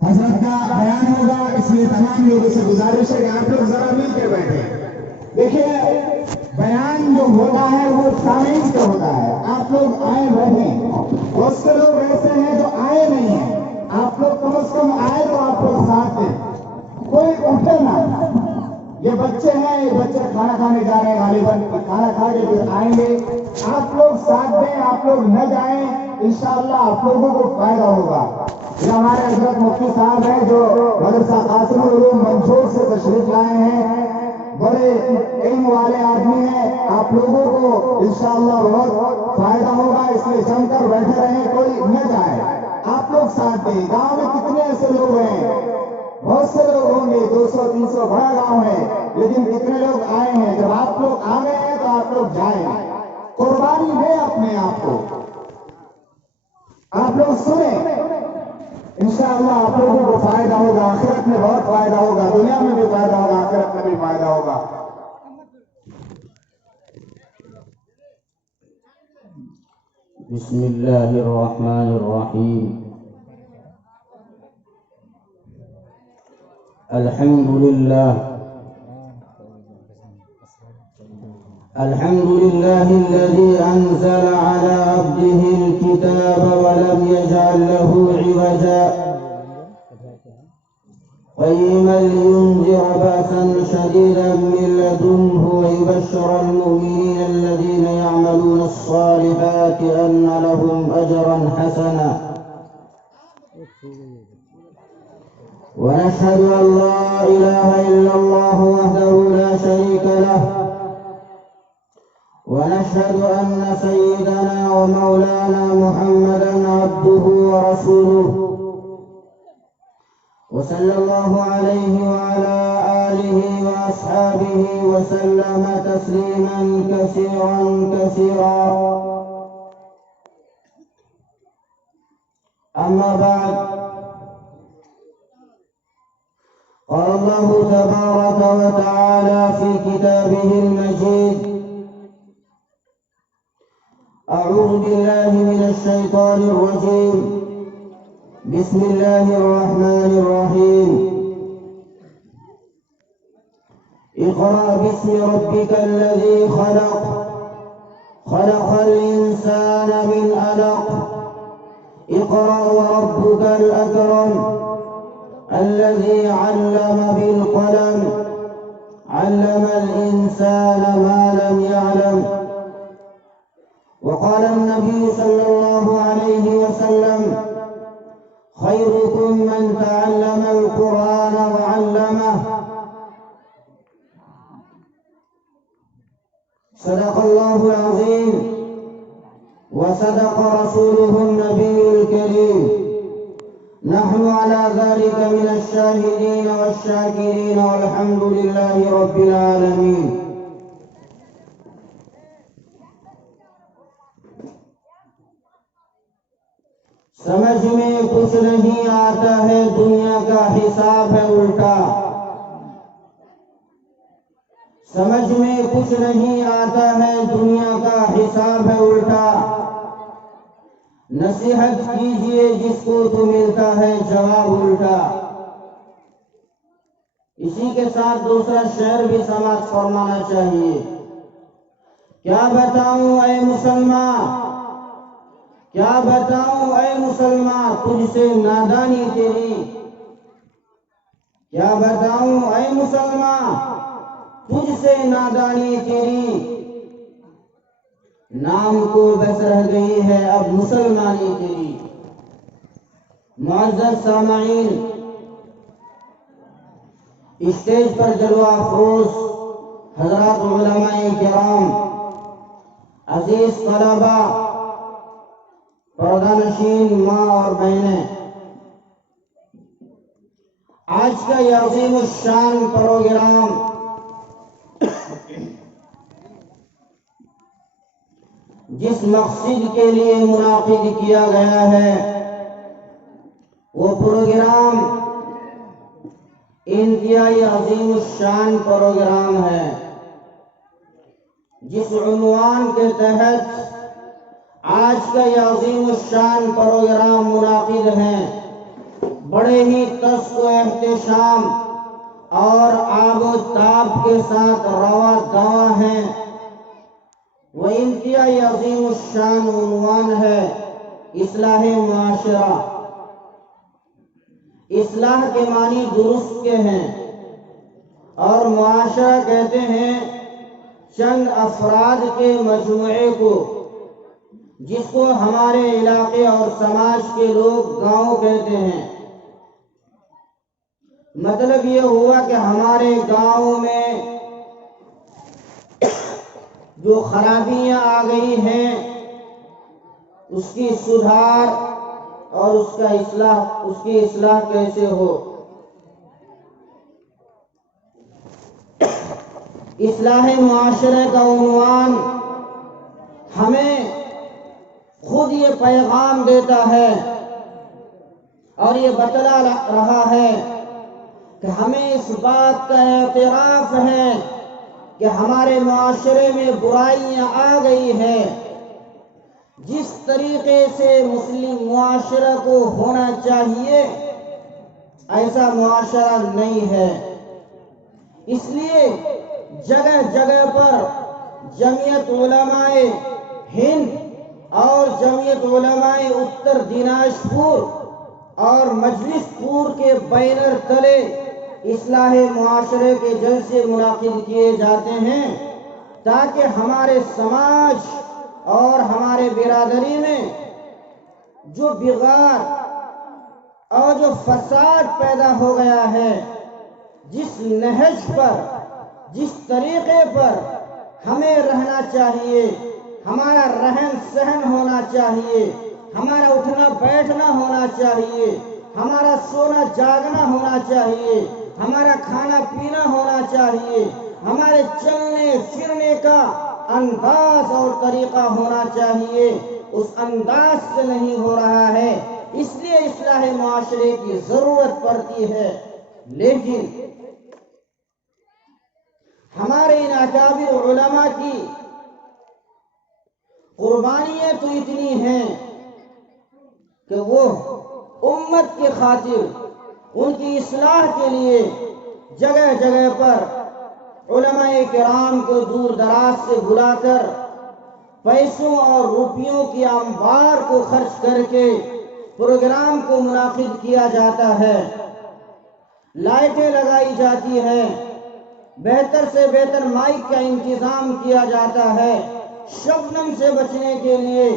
حضرت کا بیان ہوگا، اس لیے تمام لوگوں سے گزارش ہے کہ آپ لوگ ذرا مل کے بیٹھے۔ دیکھیے بیان جو ہوتا ہے وہ سامعین سے ہوتا ہے، آپ لوگ آئے بیٹھے، بہت سے لوگ ایسے ہیں جو آئے نہیں ہیں، آپ لوگ کم از کم آئے تو آپ لوگ ساتھ دیں، کوئی اٹھے نہ۔ یہ بچے ہیں، یہ بچے کھانا کھانے جا رہے ہیں، غالباً کھانا کھا کے پھر آئیں گے، آپ لوگ ساتھ دیں، آپ لوگ نہ جائیں، انشاءاللہ آپ لوگوں کو فائدہ ہوگا۔ یہ ہمارے حضرت مفتی صاحب ہیں جو مدرسہ قاسم العلوم منصور سے تشریف لائے ہیں، بڑے علم والے آدمی ہیں، آپ لوگوں کو انشاءاللہ بہت فائدہ ہوگا، اس لیے جم کر بیٹھے رہیں، کوئی نہ جائے، آپ لوگ ساتھ دیں۔ گاؤں میں کتنے ایسے لوگ ہیں، بہت سے لوگ ہوں گے، 200-300 بڑا گاؤں ہے، لیکن کتنے لوگ آئے ہیں؟ جب آپ لوگ آ گئے ہیں تو آپ لوگ جائیں، قربانی دیں اپنے آپ کو، آپ لوگ سنیں، انشاءاللہ آپ لوگوں کو فائدہ ہوگا، آخرت میں بہت فائدہ ہوگا، دنیا میں بھی فائدہ ہوگا، آخرت میں بھی فائدہ ہوگا۔ بسم اللہ الرحمن الرحیم۔ الحمد لله الذي أنزل على عبده الكتاب ولم يجعل له عوجا قيما لينذر بأسا شديدا من لدنه ويبشر المؤمنين الذين يعملون الصالحات أن لهم أجرا حسنا ونشهد أن لا إله إلا الله وحده لا شريك له ونشهد أن سيدنا ومولانا محمدا عبده ورسوله وصلى الله عليه وعلى آله وأصحابه وسلم تسليما كثيرا كثيرا أما بعد، قال الله تبارك وتعالى في كتابه المجيد: أعوذ بالله من الشيطان الرجيم، بسم الله الرحمن الرحيم. اقرأ باسم ربك الذي خلق، خلق الإنسان من علق، اقرأ وربك الأكرم الذي علم بالقلم، علم الإنسان ما لم يعلم. وقال النبي صلى الله عليه وسلم: خيركم من تعلم القرآن وعلمه. صدق الله العظيم وصدق رسوله النبي الكريم. نحن على ذلك من الشاهدين والشاكرين والحمد لله رب العالمين. سمجھ میں کچھ نہیں آتا ہے، دنیا کا حساب ہے الٹا. سمجھ میں کچھ نہیں آتا ہے، دنیا کا حساب ہے الٹا. نصیحت کیجئے جس کو تو ملتا ہے جواب الٹا. اسی کے ساتھ دوسرا شعر بھی سماعت فرمانا چاہیے. کیا بتاؤں اے مسلمان، کیا بتاؤں اے مسلمان، تجھ سے نادانی تیری. کیا بتاؤں اے مسلمان، تجھ سے نادانی تیری. نام کو بس رہ گئی ہے اب مسلمانی تیری. معزز سامعین، اسٹیج پر جلوہ افروز حضرات علماء کرام، عزیز طلبہ، پردہ نشین ماں اور بہنیں، آج کا یہ عظیم الشان پروگرام جس مقصد کے لیے منعقد کیا گیا ہے وہ پروگرام انتہائی عظیم الشان پروگرام ہے. جس عنوان کے تحت آج کا یہ عظیم الشان پروگرام منعقد ہے بڑے ہی تشک و احتشام اور آب و تاب کے ساتھ روا دوا ہیں۔ وہ انتہائی عظیم الشان عنوان ہے اصلاح معاشرہ۔ اصلاح کے معنی درست کے ہیں، اور معاشرہ کہتے ہیں چند افراد کے مجموعے کو، جس کو ہمارے علاقے اور سماج کے لوگ گاؤں کہتے ہیں۔ مطلب یہ ہوا کہ ہمارے گاؤں میں جو خرابیاں آ گئی ہیں اس کی سدھار اور اس کی اصلاح کیسے ہو۔ اصلاح معاشرے کا عنوان ہمیں خود یہ پیغام دیتا ہے اور یہ بتلا رہا ہے کہ ہمیں اس بات کا اعتراف ہے کہ ہمارے معاشرے میں برائیاں آ گئی ہیں۔ جس طریقے سے مسلم معاشرہ کو ہونا چاہیے ایسا معاشرہ نہیں ہے۔ اس لیے جگہ جگہ پر جمعیت علماء ہند اور جمعیت علماء اتر دیناجپور اور مجلس پور کے بینر تلے اصلاح معاشرے کے جلسے منعقد کیے جاتے ہیں، تاکہ ہمارے سماج اور ہمارے برادری میں جو بغاڑ اور جو فساد پیدا ہو گیا ہے، جس نہج پر، جس طریقے پر ہمیں رہنا چاہیے، ہمارا رہن سہن ہونا چاہیے، ہمارا اٹھنا بیٹھنا ہونا چاہیے، ہمارا سونا جاگنا ہونا چاہیے، ہمارا کھانا پینا ہونا چاہیے، ہمارے چلنے پھرنے کا انداز اور طریقہ ہونا چاہیے، اس انداز سے نہیں ہو رہا ہے۔ اس لیے اصلاح معاشرے کی ضرورت پڑتی ہے۔ لیکن ہمارے ان اکابر علماء کی قربانیاں تو اتنی ہیں کہ وہ امت کی خاطر ان کی اصلاح کے لیے جگہ جگہ پر علماء کرام کو دور دراز سے بلا کر پیسوں اور روپیوں کی انبار کو خرچ کر کے پروگرام کو منعقد کیا جاتا ہے، لائٹیں لگائی جاتی ہیں، بہتر سے بہتر مائک کا انتظام کیا جاتا ہے، شبنم سے بچنے کے لیے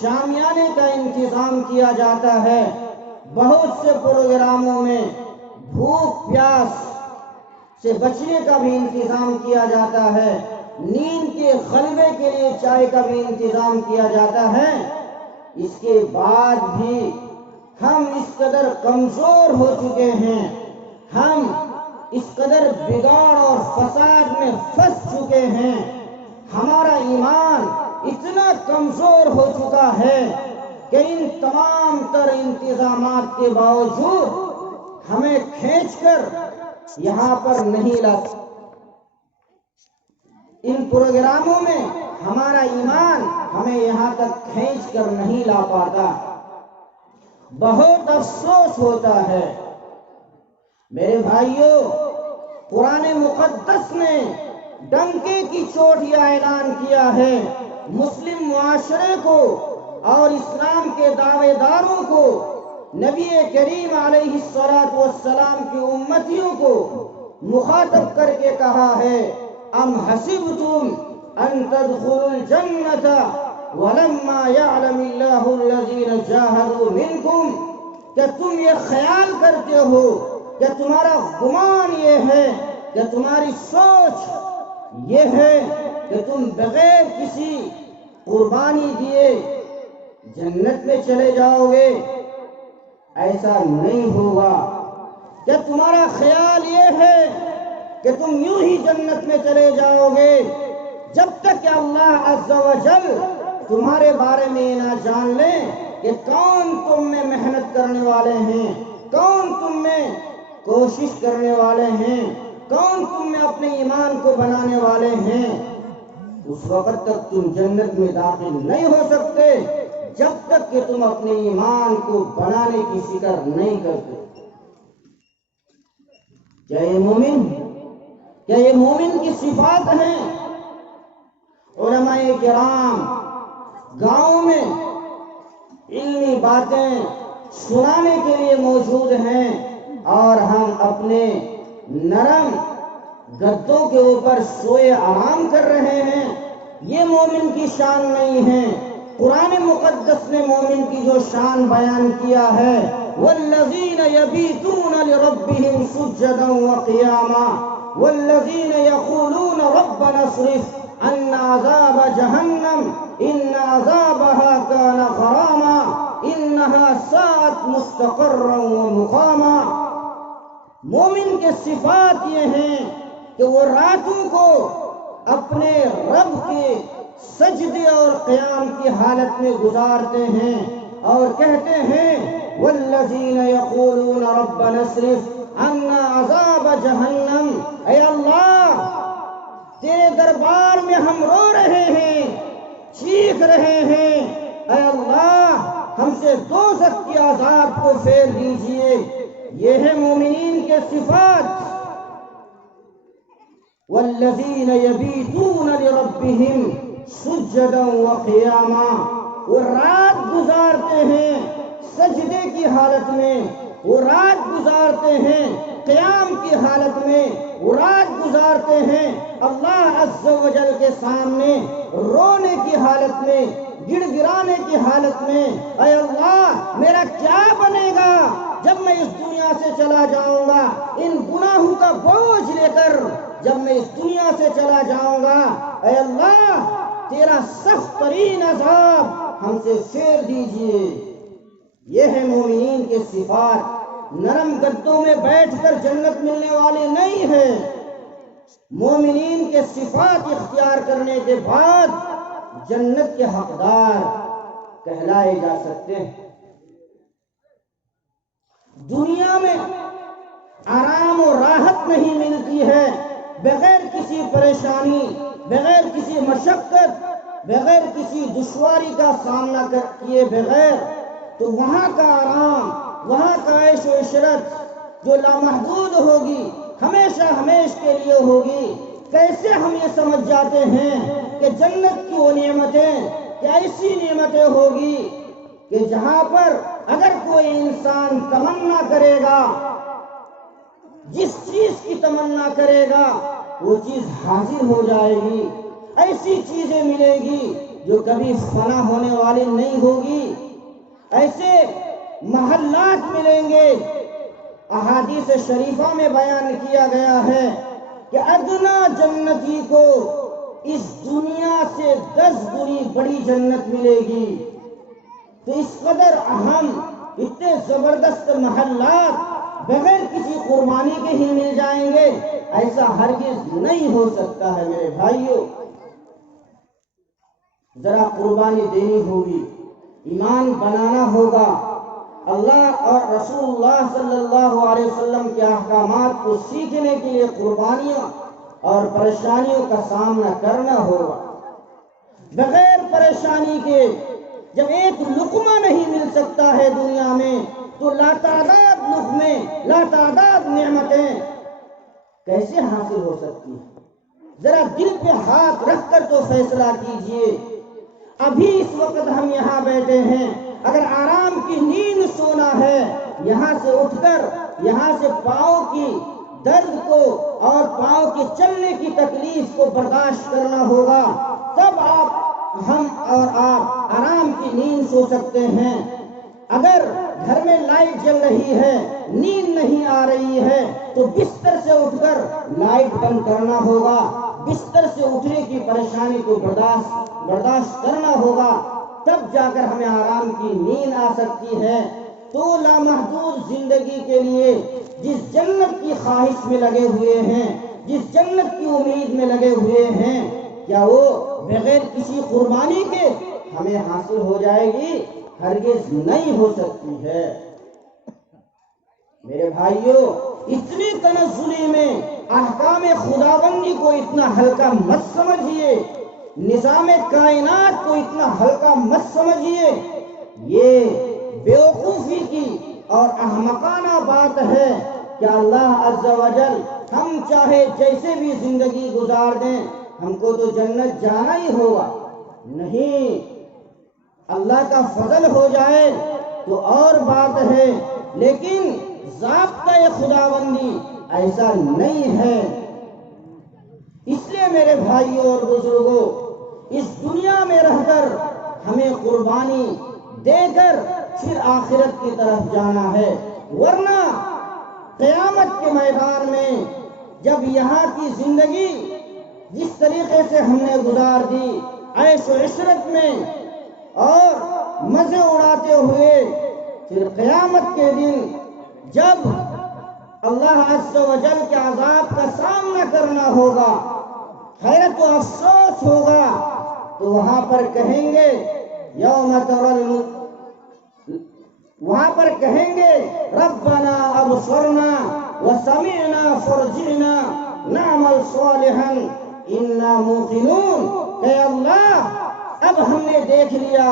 شامیانے کا انتظام کیا جاتا ہے، بہت سے پروگراموں میں بھوک پیاس سے بچنے کا بھی انتظام کیا جاتا ہے، نیند کے غلبے کے لیے چائے کا بھی انتظام کیا جاتا ہے۔ اس کے بعد بھی ہم اس قدر کمزور ہو چکے ہیں، ہم اس قدر بگاڑ اور فساد میں پھنس چکے ہیں، ہمارا ایمان اتنا کمزور ہو چکا ہے کہ ان تمام تر انتظامات کے باوجود ہمیں کھینچ کر یہاں پر نہیں لاتا۔ ان پروگراموں میں ہمارا ایمان ہمیں یہاں تک کھینچ کر نہیں لا پاتا۔ بہت افسوس ہوتا ہے میرے بھائیوں، قرآن مقدس نے ڈنکے کی چوٹ یہ اعلان کیا ہے، مسلم معاشرے کو اور اسلام کے دعوے داروں کو، نبی کریم علیہ السلام کی امتیوں کو مخاطب کر کے کہا ہے، ام حسبتم ان تدخلوا الجنة ولما يعلم الله الذين جاهدوا منكم، کہ تم یہ خیال کرتے ہو، کہ تمہارا گمان یہ ہے، کہ تمہاری سوچ یہ ہے کہ تم بغیر کسی قربانی دیے جنت میں چلے جاؤ گے؟ ایسا نہیں ہوگا۔ کہ تمہارا خیال یہ ہے کہ تم یوں ہی جنت میں چلے جاؤ گے جب تک کہ اللہ عز و جل تمہارے بارے میں یہ نہ جان لیں کہ کون تم میں محنت کرنے والے ہیں، کون تم میں کوشش کرنے والے ہیں، کون تم میں اپنے ایمان کو بنانے والے ہیں۔ اس وقت تک تم جنت میں داخل نہیں ہو سکتے جب تک کہ تم اپنے ایمان کو بنانے کی فکر نہیں کرتے۔ کیا یہ مومن کی صفات ہیں؟ علماء کرام گاؤں میں علمی باتیں سنانے کے لیے موجود ہیں اور ہم اپنے نرم گدوں کے اوپر سوئے آرام کر رہے ہیں۔ یہ مومن کی شان نہیں ہے۔ قرآن مقدس نے مومن کی جو شان بیان کیا ہے، والذین یبیتون لربہم سجدا وقیاما والذین یقولون ربنا اصرف عنا عذاب جہنم ان عذابها کان غراما انها ساءت مستقرا ومقاما۔ مومن کے صفات یہ ہیں کہ وہ راتوں کو اپنے رب کے سجدے اور قیام کی حالت میں گزارتے ہیں اور کہتے ہیں والذین یقولون ربنا اصرف عنا عذاب جہنم، اے اللہ تیرے دربار میں ہم رو رہے ہیں، چیخ رہے ہیں، اے اللہ ہم سے دوزخ کی عذاب کو پھیر دیجئے۔ یہ ہے مومنین کے صفات۔ والذین یبیتون لربہم سجدا وقیاما، وہ رات گزارتے ہیں سجدے کی حالت میں، وہ رات گزارتے ہیں قیام کی حالت میں، وہ رات گزارتے ہیں اللہ عز و جل کے سامنے رونے کی حالت میں، گڑ گڑانے کی حالت میں۔ اے اللہ میرا کیا بنے گا جب میں اس دنیا سے چلا جاؤں گا، ان گناہوں کا بوجھ لے کر جب میں اس دنیا سے چلا جاؤں گا، اے اللہ تیرا سخت ترین عذاب ہم سے پھیر دیجئے۔ یہ ہے مومنین کے صفات۔ نرم گدوں میں بیٹھ کر جنت ملنے والی نہیں ہے۔ مومنین کے صفات اختیار کرنے کے بعد جنت کے حقدار کہلائے جا سکتے ہیں۔ دنیا میں آرام و راحت نہیں ملتی ہے بغیر کسی پریشانی، بغیر کسی مشقت، بغیر کسی دشواری کا سامنا کیے بغیر، تو وہاں کا آرام، وہاں کا عیش و عشرت جو لامحدود ہوگی، ہمیشہ ہمیشہ کے لیے ہوگی۔ کیسے ہم یہ سمجھ جاتے ہیں کہ جنت کی وہ نعمتیں کہ ایسی نعمتیں ہوگی کہ جہاں پر اگر کوئی انسان تمنا کرے گا، جس چیز کی تمنا کرے گا وہ چیز حاصل ہو جائے گی، ایسی چیزیں ملے گی جو کبھی فنا ہونے والی نہیں ہوگی، ایسے محلات ملیں گے۔ احادیث شریفہ میں بیان کیا گیا ہے کہ ادنا جنتی کو اس دنیا سے 10 گنی بڑی جنت ملے گی۔ تو اس قدر اہم، اتنے زبردست محلات بغیر کسی قربانی کے ہی مل جائیں گے، ایسا ہرگز نہیں ہو سکتا ہے۔ میرے بھائیوں، ذرا قربانی دینی ہوگی، ایمان بنانا ہوگا، اللہ اور رسول اللہ صلی اللہ علیہ وسلم کے احکامات کو سیکھنے کے لیے قربانیوں اور پریشانیوں کا سامنا کرنا ہوگا۔ بغیر پریشانی کے جب ایک لقمہ نہیں مل سکتا ہے دنیا میں، تو لاتعداد لقمے، لاتعداد نعمتیں کیسے حاصل ہو سکتی ہیں؟ ذرا دل پہ ہاتھ رکھ کر تو فیصلہ کیجئے۔ ابھی اس وقت ہم یہاں بیٹھے ہیں، اگر آرام کی نیند سونا ہے، یہاں سے اٹھ کر یہاں سے پاؤں کی درد کو اور پاؤں کے چلنے کی تکلیف کو برداشت کرنا ہوگا، تب ہم اور آپ آرام کی نیند سو سکتے ہیں۔ اگر گھر میں لائٹ جل رہی ہے، نیند نہیں آ رہی ہے، تو بستر سے اٹھ کر لائٹ بند کرنا ہوگا، بستر سے اٹھنے کی پریشانی کو برداشت کرنا ہوگا، تب جا کر ہمیں آرام کی نیند آ سکتی ہے۔ تو لامحدود زندگی کے لیے جس جنت کی خواہش میں لگے ہوئے ہیں، جس جنت کی امید میں لگے ہوئے ہیں، کیا وہ بغیر کسی قربانی کے ہمیں حاصل ہو جائے گی؟ ہرگز نہیں ہو سکتی ہے۔ میرے بھائیوں، اتنی تنزلی میں احکام خداوندی کو اتنا ہلکا مت سمجھیے، نظام کائنات کو اتنا ہلکا مت سمجھیے۔ یہ بیوقوفی کی اور احمقانہ بات ہے کہ اللہ عز و جل ہم چاہے جیسے بھی زندگی گزار دیں ہم کو تو جنت جانا ہی ہوگا. نہیں، اللہ کا فضل ہو جائے تو اور بات ہے، لیکن ضابطۂ خداوندی ایسا نہیں ہے. اس لیے میرے بھائیوں اور بزرگوں، اس دنیا میں رہ کر ہمیں قربانی دے کر پھر آخرت کی طرف جانا ہے، ورنہ قیامت کے میدان میں جب یہاں کی زندگی جس طریقے سے ہم نے گزار دی عیش و عشرت میں اور مزے اڑاتے ہوئے، پھر قیامت کے دن جب اللہ عز و جل کے عذاب کا سامنا کرنا ہوگا، حیرت و افسوس ہوگا، تو وہاں پر کہیں گے وہاں پر کہیں گے ربنا ابصرنا وسمعنا فرجعنا نعمل صالحا انا موقنون. کہ اللہ اب ہم نے دیکھ لیا،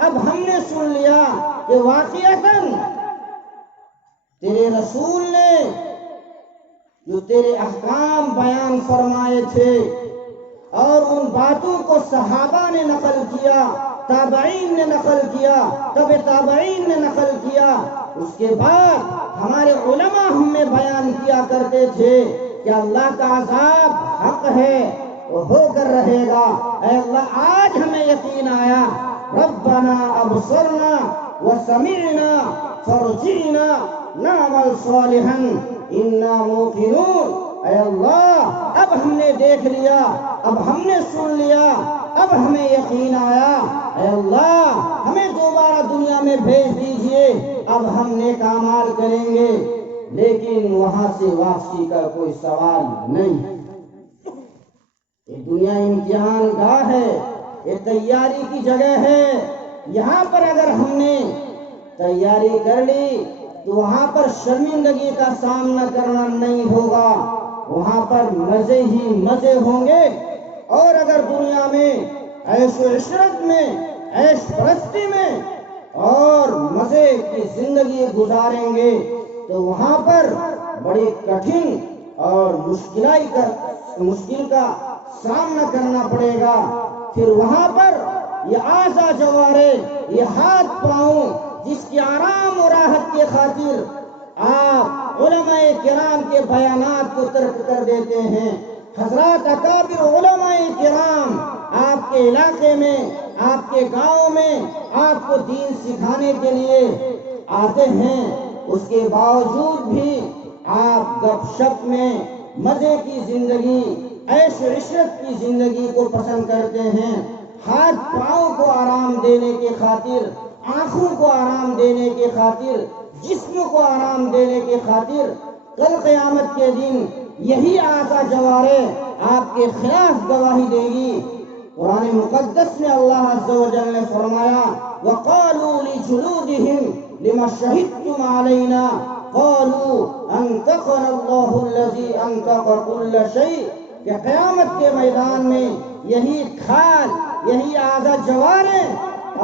اب ہم نے سن لیا کہ واقعتاً تیرے رسول نے جو تیرے احکام بیان فرمائے تھے اور ان باتوں کو صحابہ نے نقل کیا، تابعین نے نقل کیا، تبع تابعین نے نقل کیا، اس کے بعد ہمارے علماء ہمیں بیان کیا کرتے تھے کہ اللہ کا عذاب حق ہے، وہ ہو کر رہے گا. اے اللہ آج ہمیں یقین آیا، ربنا ابصرنا وسمعنا فرجعنا نعمل صالحا انا موقنون. اے اللہ اب ہم نے دیکھ لیا، اب ہم نے سن لیا، اب ہمیں یقین آیا، اے اللہ ہمیں دوبارہ دنیا میں بھیج دیجئے، اب ہم نیک اعمال کریں گے. لیکن وہاں سے واپسی کا کوئی سوال نہیں. یہ دنیا امتحان گاہ ہے، یہ تیاری کی جگہ ہے. یہاں پر اگر ہم نے تیاری کر لی تو وہاں پر شرمندگی کا سامنا کرنا نہیں ہوگا، وہاں پر مزے ہی مزے ہوں گے. اور اگر دنیا میں عیش و عشرت میں، عیش پرستی میں اور مزے کی زندگی گزاریں گے تو وہاں پر بڑی کٹھن اور مشکل کا سامنا کرنا پڑے گا. پھر وہاں پر یہ اعضا جوارے، یہ ہاتھ پاؤں جس کی آرام و راحت کی خاطر آپ علماء کرام کے بیانات کو ترک کر دیتے ہیں. حضرات اکابر علماء کرام آپ کے علاقے میں، آپ کے گاؤں میں آپ کو دین سکھانے کے لیے آتے ہیں، اس کے باوجود بھی آپ گپ شپ میں مزے کی زندگی، عیش و عشرت کی زندگی کو پسند کرتے ہیں. ہاتھ پاؤں کو آرام دینے کے خاطر، آنکھوں کو آرام دینے کے خاطر، جسم کو آرام دینے کے خاطر کل قیامت کے دن یہی اعضا جوارے آپ کے خلاف گواہی دے گی. قرآن مقدس میں اللہ عز و جل نے فرمایا وَقَالُوا لِجُلُودِهِمْ لِمَ شَهِدْتُمْ عَلَيْنَا قَالُوا أَنْطَقَنَا اللَّهُ الَّذِي أَنْطَقَ كُلَّ شَيْءٍ. کہ قیامت کے میدان میں یہی کھال، یہی اعضا جوارے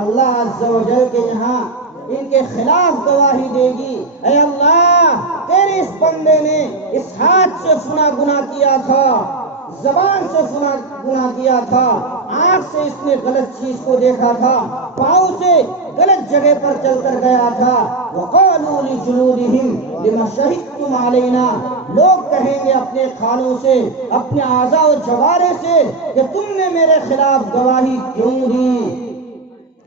اللہ عز و جل کے یہاں ان کے خلاف گواہی دے گی. اے اللہ تیرے اس بندے نے اس ہاتھ سے سنا گناہ کیا تھا، زبان سے سنا گناہ کیا تھا، آنکھ سے اس نے غلط چیز کو دیکھا تھا، پاؤں سے غلط جگہ پر چل کر گیا تھا. وَقَالُوا لِجُلُودِهِمْ لِمَ شَهِدْتُمْ عَلَيْنَا. لوگ کہیں گے اپنے کھالوں سے، اپنے اعضاء و جوارے سے کہ تم نے میرے خلاف گواہی کیوں دی،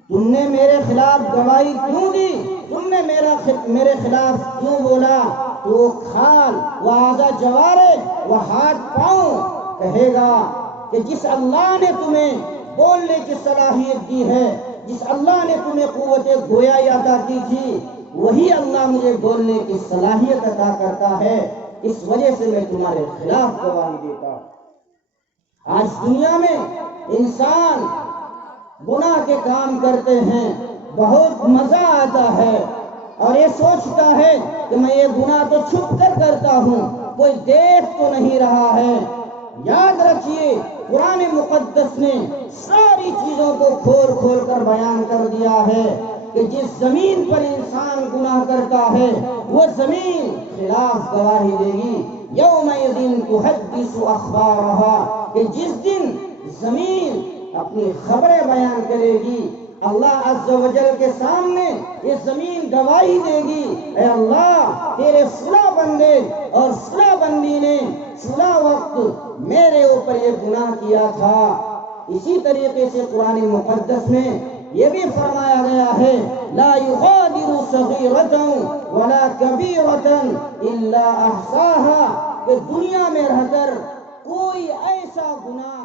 تم نے میرے خلاف گواہی کیوں دی، تم نے میرے خلاف کیوں بولا. تو وہ کھال، وہ اعضاء جوارے، وہ ہاتھ پاؤں کہے گا کہ جس اللہ نے تمہیں بولنے کی صلاحیت دی ہے، جس اللہ نے تمہیں قوت گویائی عطا کی تھی، وہی اللہ مجھے بولنے کی صلاحیت عطا کرتا ہے، اس وجہ سے میں تمہارے خلاف گواہی دیتا ہوں. آج دنیا میں انسان گناہ کے کام کرتے ہیں، بہت مزہ آتا ہے اور یہ سوچتا ہے کہ میں یہ گناہ تو چھپ کر کرتا ہوں، کوئی دیکھ تو نہیں رہا ہے. یاد رکھیے قرآن مقدس نے ساری چیزوں کو کھول کھول کر بیان کر دیا ہے. کہ جس زمین پر انسان گناہ کرتا ہے وہ زمین خلاف گواہی دے گی. یومئذ تحدث اخبارها کہ جس دن زمین اپنی خبریں بیان کرے گی. اللہ عز و جل کے سامنے یہ زمین گواہی دے گی اے اللہ تیرے فلاں بندے اور فلاں بندی نے فلاں وقت میرے اوپر یہ گناہ کیا تھا. اسی طریقے سے قرآن مقدس میں یہ بھی فرمایا گیا ہے لا یغادر صغیرۃ ولا کبیرۃ الا احصاها کہ دنیا میں رہ کر کوئی ایسا گناہ